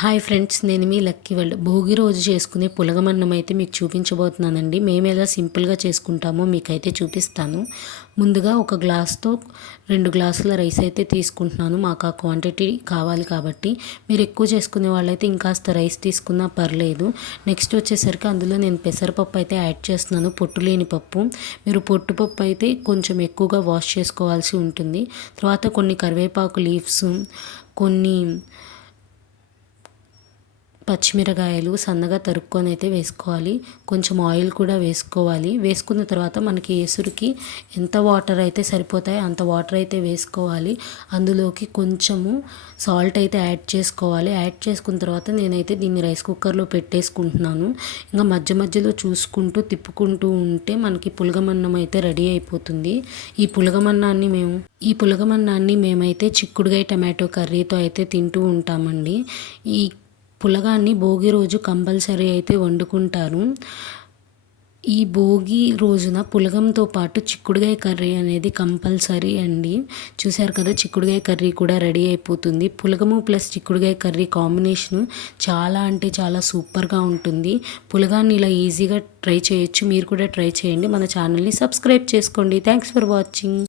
Hi friends, నేను మీ lucky world. Bhogi రోజు చేసుకునే పులగమన్నం అయితే మీకు చూపించబోతున్నానండి. మేము ఎలా సింపుల్గా చేసుకుంటామో మీకైతే చూపిస్తాను. ముందుగా ఒక గ్లాస్తో 2 గ్లాసుల రైస్ అయితే తీసుకుంటున్నాను. మాకు ఆ క్వాంటిటీ కావాలి కాబట్టి. మీరు ఎక్కువ చేసుకునే వాళ్ళైతే ఇంకాస్త రైస్ తీసుకున్నా పర్లేదు. నెక్స్ట్ వచ్చేసరికి అందులో నేను పెసరపప్పు అయితే యాడ్ చేస్తున్నాను, పొట్టు లేని పప్పు. మీరు పొట్టుపప్పు అయితే కొంచెం ఎక్కువగా వాష్ చేసుకోవాల్సి ఉంటుంది. తర్వాత కొన్ని కరివేపాకు లీవ్స్, కొన్ని పచ్చిమిరకాయలు సన్నగా తరుక్కొని అయితే వేసుకోవాలి. కొంచెం ఆయిల్ కూడా వేసుకోవాలి. వేసుకున్న తర్వాత మనకి ఎసురుకి ఎంత వాటర్ అయితే సరిపోతాయో అంత వాటర్ అయితే వేసుకోవాలి. అందులోకి కొంచెము సాల్ట్ అయితే యాడ్ చేసుకోవాలి. యాడ్ చేసుకున్న తర్వాత నేనైతే దీన్ని రైస్ కుక్కర్లో పెట్టేసుకుంటున్నాను. ఇంకా మధ్య మధ్యలో చూసుకుంటూ తిప్పుకుంటూ ఉంటే మనకి పులగమన్నం అయితే రెడీ అయిపోతుంది. ఈ పులగమన్నాన్ని మేమైతే చిక్కుడుగాయ టమాటో కర్రీతో అయితే తింటూ ఉంటామండి. ఈ పులగాన్ని భోగి రోజు కంపల్సరీ అయితే వండుకుంటారు. ఈ భోగి రోజున పులగంతో పాటు చిక్కుడుగాయ కర్రీ అనేది కంపల్సరీ అండి. చూశారు కదా, చిక్కుడుగాయ కర్రీ కూడా రెడీ అయిపోతుంది. పులగము ప్లస్ చిక్కుడుగాయ కర్రీ కాంబినేషను చాలా అంటే చాలా సూపర్గా ఉంటుంది. పులగాన్ని ఇలా ఈజీగా ట్రై చేయొచ్చు. మీరు కూడా ట్రై చేయండి. మన ఛానల్ని సబ్స్క్రైబ్ చేసుకోండి. Thanks for watching.